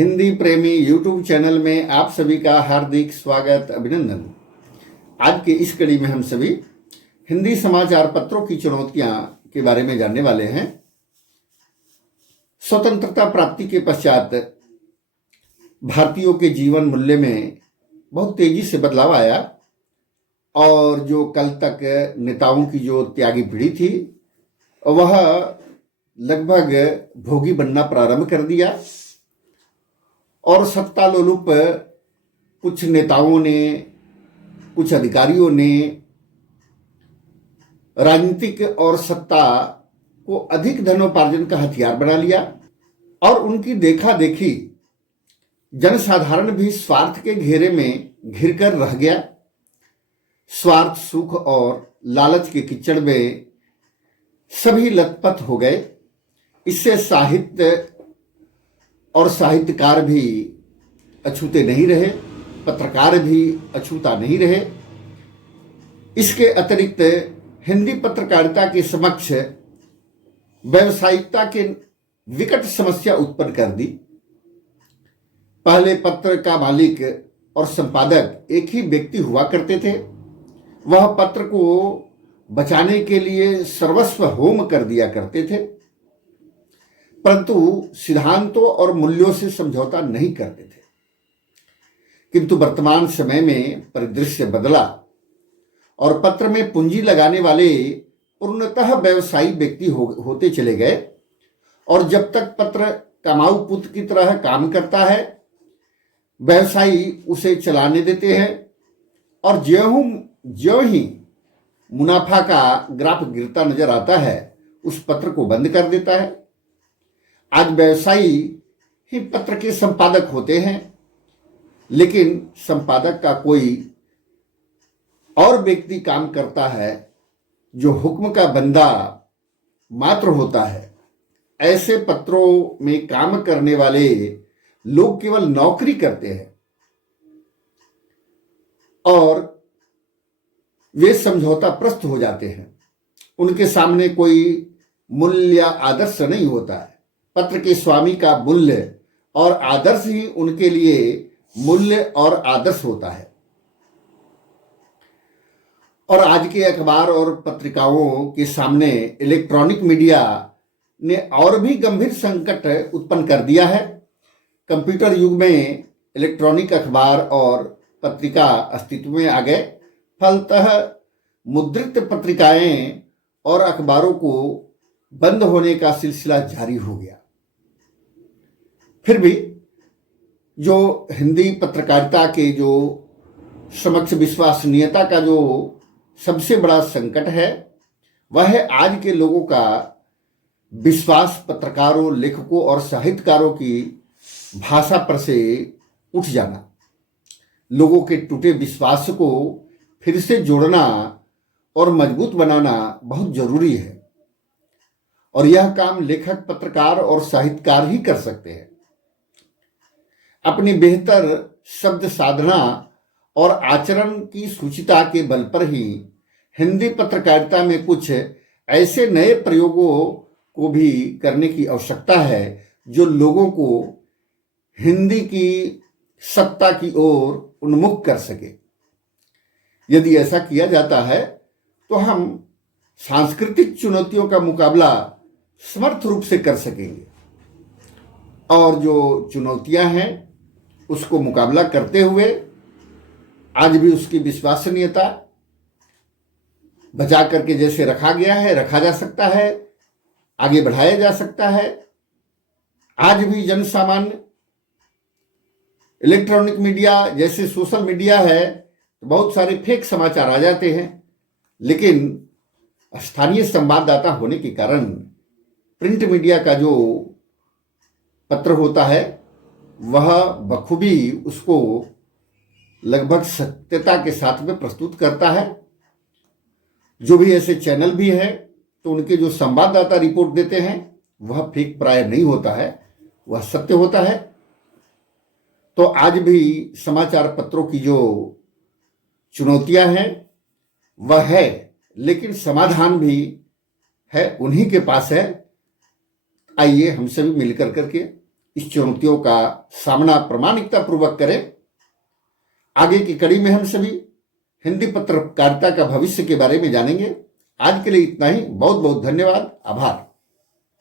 हिंदी प्रेमी YouTube channel में आप सभी का हार्दिक स्वागत अभिनंदन। आज के इस कड़ी में हम सभी हिंदी समाचार पत्रों की चुनौतियां के बारे में जानने वाले हैं। स्वतंत्रता प्राप्ति के पश्चात भारतीयों के जीवन मूल्य में बहुत तेजी से बदलाव आया और जो कल तक नेताओं की जो त्यागी पीढ़ी थी वह लगभग भोगी बनना प्रारंभ कर दिया और सत्ता लोलुप कुछ नेताओं ने, कुछ अधिकारियों ने राजनीतिक और सत्ता को अधिक धनोपार्जन का हथियार बना लिया और उनकी देखा देखी जनसाधारण भी स्वार्थ के घेरे में घिर कर रह गया। स्वार्थ, सुख और लालच के कीचड़ में सभी लथपथ हो गए। इससे साहित्य और साहित्यकार भी अछूते नहीं रहे, पत्रकार भी अछूता नहीं रहे। इसके अतिरिक्त हिंदी पत्रकारिता के समक्ष व्यावसायिकता के विकट समस्या उत्पन्न कर दी। पहले पत्र का मालिक और संपादक एक ही व्यक्ति हुआ करते थे। वह पत्र को बचाने के लिए सर्वस्व होम कर दिया करते थे, परंतु सिद्धांतों और मूल्यों से समझौता नहीं करते थे। किंतु वर्तमान समय में परिदृश्य बदला और पत्र में पूंजी लगाने वाले पूर्णतः व्यवसायी व्यक्ति होते चले गए और जब तक पत्र कमाऊ पुत्र की तरह काम करता है, व्यवसायी उसे चलाने देते हैं और ज्यों ही मुनाफा का ग्राफ गिरता नजर आता है, उस पत्र को बंद कर देता है। आज व्यवसायी ही पत्र के संपादक होते हैं, लेकिन संपादक का कोई और व्यक्ति काम करता है जो हुक्म का बंदा मात्र होता है। ऐसे पत्रों में काम करने वाले लोग केवल नौकरी करते हैं और वे समझौता प्रस्त हो जाते हैं। उनके सामने कोई मूल्य या आदर्श नहीं होता है। पत्र के स्वामी का मूल्य और आदर्श ही उनके लिए मूल्य और आदर्श होता है। और आज के अखबार और पत्रिकाओं के सामने इलेक्ट्रॉनिक मीडिया ने और भी गंभीर संकट उत्पन्न कर दिया है। कंप्यूटर युग में इलेक्ट्रॉनिक अखबार और पत्रिका अस्तित्व में आ गए। फलतः मुद्रित पत्रिकाएं और अखबारों को बंद होने का सिलसिला जारी हो गया। फिर भी जो हिंदी पत्रकारिता के जो समक्ष विश्वसनीयता का जो सबसे बड़ा संकट है, वह है आज के लोगों का विश्वास पत्रकारों, लेखकों और साहित्यकारों की भाषा पर से उठ जाना। लोगों के टूटे विश्वास को फिर से जोड़ना और मजबूत बनाना बहुत जरूरी है और यह काम लेखक, पत्रकार और साहित्यकार ही कर सकते हैं। अपनी बेहतर शब्द साधना और आचरण की सूचिता के बल पर ही हिंदी पत्रकारिता में कुछ ऐसे नए प्रयोगों को भी करने की आवश्यकता है जो लोगों को हिंदी की सत्ता की ओर उन्मुख कर सके। यदि ऐसा किया जाता है तो हम सांस्कृतिक चुनौतियों का मुकाबला समर्थ रूप से कर सकेंगे और जो चुनौतियां हैं उसको मुकाबला करते हुए आज भी उसकी विश्वसनीयता बचा करके जैसे रखा गया है, रखा जा सकता है, आगे बढ़ाया जा सकता है। आज भी जन सामान्य इलेक्ट्रॉनिक मीडिया जैसे सोशल मीडिया है तो बहुत सारे फेक समाचार आ जाते हैं, लेकिन स्थानीय संवाददाता होने के कारण प्रिंट मीडिया का जो पत्र होता है वह बखूबी उसको लगभग सत्यता के साथ में प्रस्तुत करता है। जो भी ऐसे चैनल भी हैं तो उनके जो संवाददाता रिपोर्ट देते हैं वह फेक प्राय नहीं होता है, वह सत्य होता है। तो आज भी समाचार पत्रों की जो चुनौतियां हैं वह है, लेकिन समाधान भी है, उन्हीं के पास है। आइए हम सभी मिलकर करके इस चुनौतियों का सामना प्रामाणिकता पूर्वक करें। आगे की कड़ी में हम सभी हिंदी पत्रकारिता का भविष्य के बारे में जानेंगे। आज के लिए इतना ही। बहुत बहुत धन्यवाद। आभार।